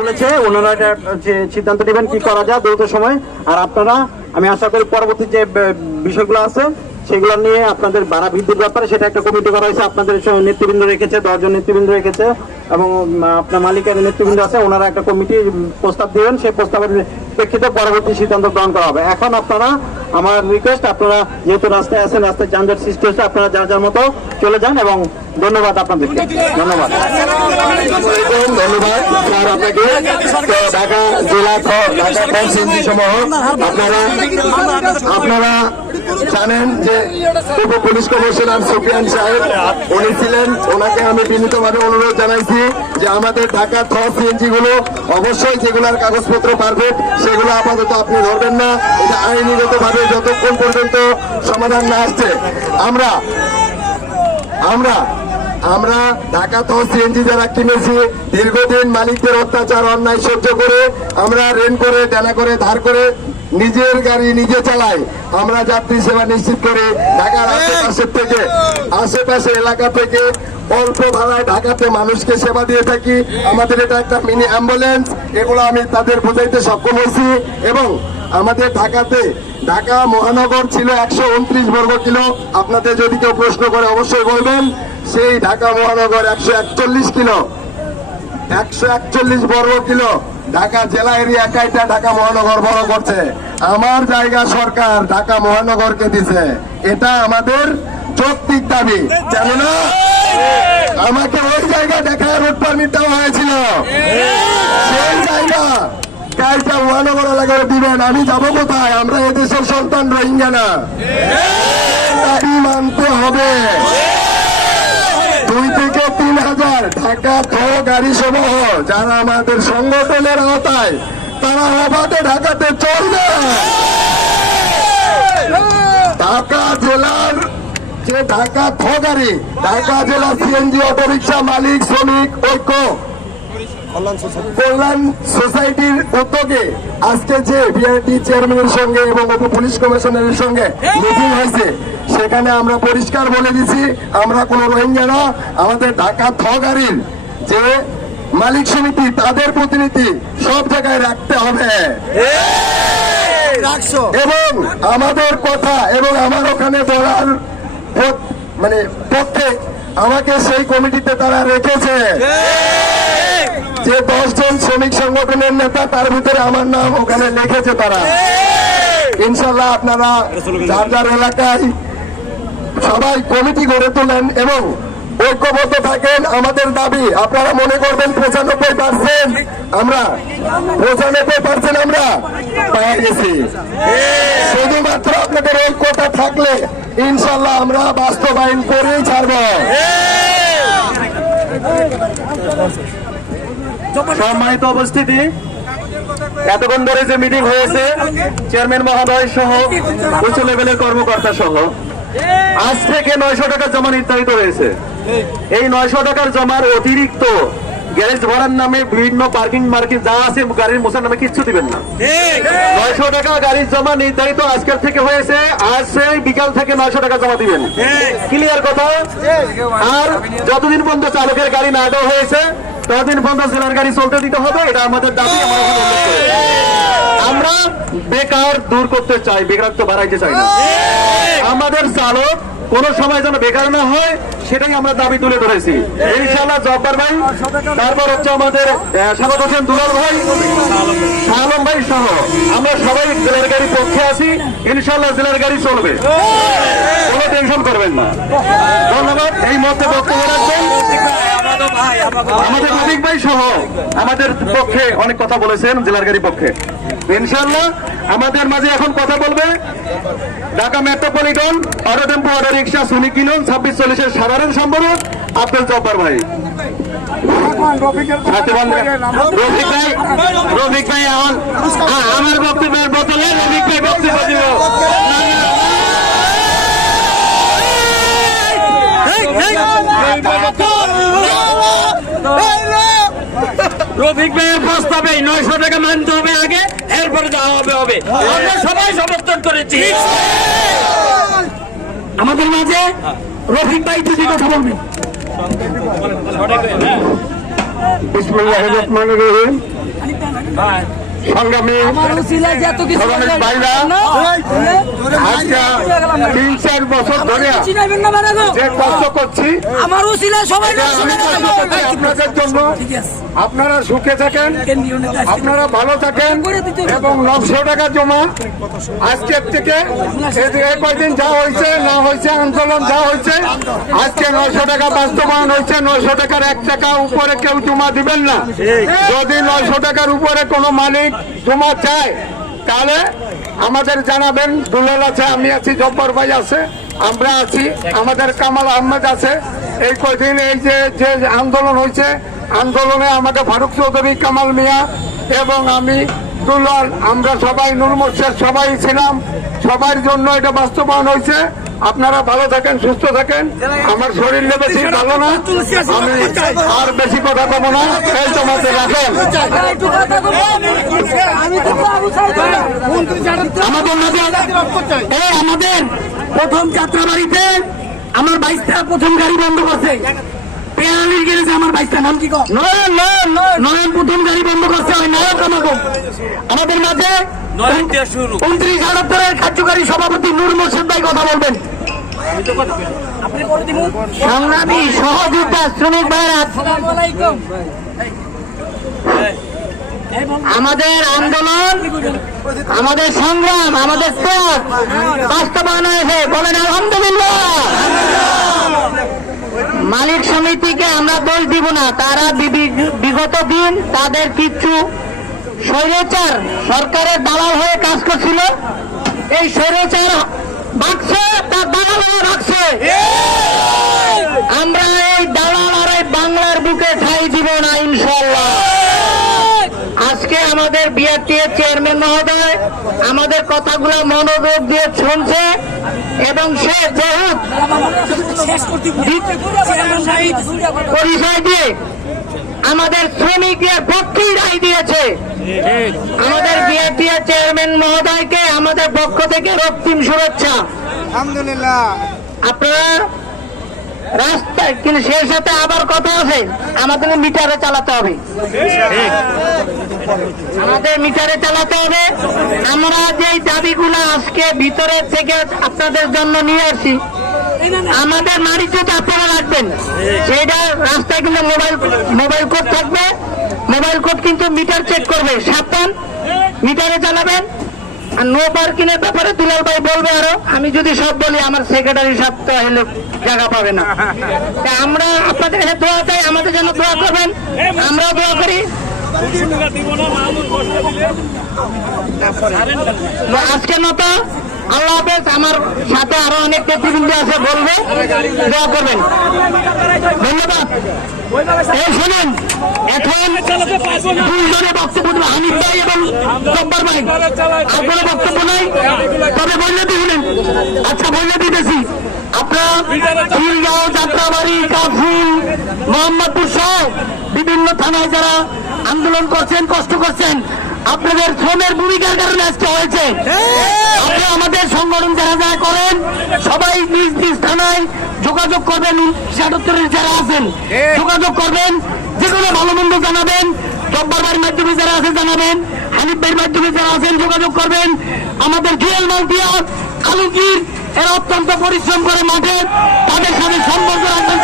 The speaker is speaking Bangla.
বলেছে ওনারা এটা সিদ্ধান্ত নেবেন কি করা যায় দ্রুত সময়। আর আপনারা, আমি আশা করি পরবর্তী যে বিষয়গুলো আছে সেগুলো নিয়ে আপনাদের ভাড়া বৃদ্ধির ব্যাপারে সেটা একটা কমিটি করা হয়েছে, আপনাদের নেতৃবৃন্দ রেখেছে, 10 জন নেতৃবৃন্দ রেখেছে এবং আপনার মালিকের নেতৃবৃন্দ আছে, ওনারা একটা কমিটি প্রস্তাব দিবেন, সেই প্রস্তাবের প্রেক্ষিতে পরবর্তী সিদ্ধান্ত গ্রহণ করা হবে। এখন আপনারা, আমার রিকোয়েস্ট, আপনারা যেহেতু রাস্তায় আছেন, রাস্তায় যানজট সৃষ্টি হচ্ছে, আপনারা যার যার মতো চলে যান এবং ধন্যবাদ আপনাদেরকে। ধন্যবাদ ধন্যবাদ স্যার আপনাকে। ঢাকা জেলা ঢাকা সিএনজি সমূহ আপনারা জানেন যে উপ পুলিশ কমিশনার সুফিয়ান সাহেব উনি ছিলেন, ওনাকে আমি বিনীতভাবে অনুরোধ জানাইছি যে আমাদের ঢাকা থ সিএনজি গুলো অবশ্যই যেগুলোর কাগজপত্র পারফেক্ট সেগুলো আপাতত আপনি ধরবেন না, এটা আইনিগত ভাবে যতক্ষণ পর্যন্ত সমাধান না আসছে আমরা ঢাকা তো সিএনজি যারা কিনেছি দীর্ঘদিন মালিকদের অত্যাচার অন্যায় সহ্য করে আমরা ঋণ করে দেনা করে ধার করে নিজের গাড়ি নিজে চালাই, আমরা যাত্রী সেবা নিশ্চিত করে ঢাকার আশেপাশে এলাকা থেকে অল্প ভাড়ায় ঢাকাতে মানুষকে সেবা দিয়ে থাকি। আমাদের এটা একটা মিনি অ্যাম্বুলেন্স, এগুলো আমি তাদের বোঝাইতে সক্ষম হয়েছি। এবং আমাদের ঢাকা মহানগর ছিল 129 বর্গ কিলো, আপনাদের যদি কেউ প্রশ্ন করে অবশ্যই বলবেন, সেই ঢাকা মহানগর 141 কিলো, 141 বর্গ কিলো ঢাকা জেলা এরিয়া একাইটা ঢাকা মহানগর বড় করছে। আমার জায়গা সরকার ঢাকা মহানগরকে দিছে, এটা আমাদের যৌক্তিক দাবি। কেননা আমাকে ওই জায়গা দেখায় রোড পারমিট দেওয়া হয়েছিল, সেই জায়গা কাজটা মহানগর এলাকায় দিবেন, আমি যাবো কোথায়? আমরা এদেশের সন্তান, রোহিঙ্গা না, দাবি মানতে হবে। 2 থেকে 3 হাজার ঢাকা থ গাড়ি সমূহ যারা আমাদের সংগঠনের আওতায়, তারা অবাধে ঢাকাতে চলবে। ঢাকা জেলার যে ঢাকা থ গাড়ি, ঢাকা জেলার সিএনজি অটোরিকশা মালিক শ্রমিক ঐক্য কল্যাণ সোসাইটির উদ্যোগে আজকে যে বিআরটি চেয়ারম্যানের সঙ্গে এবং উপ পুলিশ কমিশনারের সঙ্গে মিটিং হয়েছে, সেখানে আমরা পরিষ্কার বলে দিছি আমরা কোন রোহিঙ্গা না। আমাদের ঢাকা থ গাড়ির যে মালিক সমিতি, তাদের প্রতিনিধি সব জায়গায় রাখতে হবে। এবং আমাদের কথা এবং আমার ওখানে বলার পক্ষে আমাকে সেই কমিটিতে তারা রেখেছে। যে 10 জন শ্রমিক সংগঠনের নেতা, তার ভিতরে আমার নাম ওখানে লিখেছে তারা। ইনশাল্লাহ আপনারা যার যার এলাকায় সবাই কমিটি গড়ে তোলেন এবং ঐক্যবদ্ধ থাকেন। আমাদের দাবি, আপনারা মনে করবেন 95% আমরা পেয়ে গেছি। শুধুমাত্র আপনাদের ঐক্যতা থাকলে ইনশাল্লাহ আমরা বাস্তবায়ন করেই ছাড়ব। সম্মানিত উপস্থিতি, এতক্ষণ ধরে যে মিটিং হয়েছে চেয়ারম্যান মহোদয় সহ উচ্চ লেভেলের কর্মকর্তা সহ, আজ থেকে 900 টাকা জমা নির্ধারিত হয়েছে। এই 900 টাকার জমার অতিরিক্ত গ্যারেজ ভাড়ার নামে বিভিন্ন পার্কিং মার্কিং যা আছে গাড়ির মোছার নামে কিচ্ছু দিবেন না। 900 টাকা গাড়ির জমা নির্ধারিত আজকের থেকে হয়েছে, আজ সেই বিকাল থেকে 900 টাকা জমা দিবেন। ক্লিয়ার কথা? আর যতদিন পর্যন্ত চালকের গাড়ি না দেওয়া হয়েছে ততদিন পর্যন্ত জেলার গাড়ি চলতে দিতে হবে, এটা আমাদের দাবি। আমরা বেকার দূর করতে চাই, বেকারত্ব বাড়াইতে চাই না। আমাদের চালক কোন সময় যেন বেকার না হয়, সেটাই আমরা দাবি তুলে ধরেছি। ইনশাআল্লাহ জব্বার ভাই, তারপর হচ্ছে আমাদের স্বাগত হোসেন দুলাল ভাই, শাহ আলম ভাই সহ আমরা সবাই জেলার গাড়ির পক্ষে আছি। ইনশাআল্লাহ জেলার গাড়ি চলবে, কোনো টেনশন করবেন না। ধন্যবাদ। এই মধ্যে বক্তব্য রাখবেন আমাদের রফিক ভাই সহ আমাদের পক্ষে অনেক কথা বলেছেন জেলার গাড়ির পক্ষে। ইনশাআল্লাহ আমাদের মাঝে এখন কথা বলবে Dhaka metropolitan auto tempo auto rickshaw শ্রমিক ইউনিয়ন 2640-এর সাধারণ সম্পাদক আব্দুল জব্বার ভাই। রফিক ভাই আমার বক্তব্যের বদলে রফিক ভাই বক্তব্য দিব। রফিক ভাইয়ের প্রস্তাবে 900 টাকা মানতে হবে আগে, এরপরে যাওয়া হবে। আমরা সবাই সমর্থন করেছি। আমাদের মাঝে রফিক ভাই যদি কথা বলবেন। বিসমিল্লাহির রহমানির রহিম। সংগ্রামী শ্রমিক ভাইরা, আজকে 3-4 বছর ধরে যে কষ্ট করছি আমার উসিলা সবাই আমি কষ্ট করছি আপনাদের জন্য। আপনারা সুখে থাকেন, আপনারা ভালো থাকেন এবং 900 টাকা জমা আজকের থেকে এই কয়দিন যা হয়েছে না হয়েছে আন্দোলন যা হয়েছে আজকে 900 টাকা বাস্তবায়ন হয়েছে। 900 টাকার 1 টাকা উপরে কেউ জমা দিবেন না। যদি 900 টাকার উপরে কোনো মালিক জমা চায় তাহলে আমাদের জানাবেন। দুলাল আছে, আমি আছি, জব্বর ভাই আছে, আমরা আছি, আমাদের কামাল আহমেদ আছে। এই কয়দিন এই যে আন্দোলন হয়েছে, আন্দোলনে আমাকে ফারুক চৌধুরী, কামাল মিয়া এবং আমি দুলাল, আমরা সবাই, নূর মোর্শেদ সবাই ছিলাম। সবার জন্য এটা বাস্তবায়ন হয়েছে। আপনারা ভালো থাকেন, সুস্থ থাকেন। আমার শরীরে বেশি ভালো না, আমি আর বেশি কথা বলবো না। এই জমাতে রাখেন। আমাদের প্রথম যাত্রাবাড়িতে আমার বাইকটা প্রথম গাড়ি বন্ধ করছে। পেয়ারালির গেছে আমার বাইকটা, নাম কি নয়ন প্রথম গাড়ি বন্ধ করছে। ওই নায়ক আমাদের মাঝে 29 কার্যকারী সভাপতি নূর মোর্শেদ ভাই কথা বলবেন। সংগ্রামী সহযোদ্ধা শ্রমিক ভাইরা, আমাদের আন্দোলন, আমাদের সংগ্রাম, আমাদের পথ বাস্তবায়ন হয়েছে। বলেন আলহামদুলিল্লাহ। মালিক সমিতিকে আমরা দোষ দিব না, তারা বিগত দিন তাদের কিছু স্বৈরাচার সরকারের দালাল হয়ে কাজ করছিল। এই স্বৈরাচার ভাগছে, তার দালাল হয়ে ভাগছে। আমরা এই দালাল আর এই বাংলার বুকে ঠাঁই দিব না ইনশাআল্লাহ। আজকে আমাদের বিআরটিএ চেয়ারম্যান মহোদয় আমাদের কথাগুলো মনোযোগ দিয়ে শুনছে এবং সে বহুত পরিচয় দিয়ে আমাদের শ্রমিকদের পক্ষেই রায় দিয়েছে। আমাদের বিআরটিএ চেয়ারম্যান মহোদয়কে আমাদের পক্ষ থেকে রক্তিম শুভেচ্ছা। আলহামদুলিল্লাহ। আপনারা রাস্তায়, কিন্তু সেই সাথে আবার কথা আছে, আমাদের মিটারে চালাতে হবে, আমাদের মিটারে চালাতে হবে। আমরা যে দাবিগুলো আজকে ভিতরের থেকে আপনাদের জন্য নিয়ে আসি, আমাদের নারী যদি আপনারা রাখবেন, সেটা রাস্তায় কিন্তু মোবাইল কোড থাকবে। মোবাইল কোড কিন্তু মিটার চেক করবে, সাবধান মিটারে চালাবেন। আর নো পার্কিংয়ের ব্যাপারে দুলাল ভাই বলবে আরো। আমি যদি সব বলি আমার সেক্রেটারি সাহেব তো হলে জায়গা পাবে না। তা আমরা আপনাদের কাছে দোয়া চাই, আমাদের জন্য দোয়া করবেন, আমরাও দোয়া করি। আজকের মতো আল্লাহ হাফেজ। আমার সাথে আরো অনেক নেতৃবৃন্দ আছে, বলবে, দোয়া করবেন। ধন্যবাদ। এই শুনুন, এখন দুইজনে বক্তব্য দেবে, হানিফ ভাই এবং জব্বার ভাই। আর কোনো বক্তব্য নাই, তবে বললে দিলেন। আচ্ছা, বললে দিতেছি, আপনারা খিলগাঁও, যাত্রাবাড়ি, কাফরুল, মোহাম্মদপুর সহ বিভিন্ন থানায় যারা আন্দোলন করছেন, কষ্ট করছেন, আপনাদের শ্রমের ভূমিকার কারণে আজকে হয়েছে। আপনি আমাদের সংগঠন যারা যারা করেন সবাই নিজ নিজ থানায় যোগাযোগ করবেন। 77 যারা আছেন যোগাযোগ করবেন, যে কোনো ভালো মন্দ জানাবেন। জব্বার ভাইয়ের মাধ্যমে যারা আছে জানাবেন, হানিফ ভাইয়ের মাধ্যমে যারা আছেন যোগাযোগ করবেন। আমাদের জুয়েল মালতিয়া, আলমগীর এরা অত্যন্ত পরিশ্রম করে মাঠে, তাদের সাথে সম্পর্ক রাখবেন।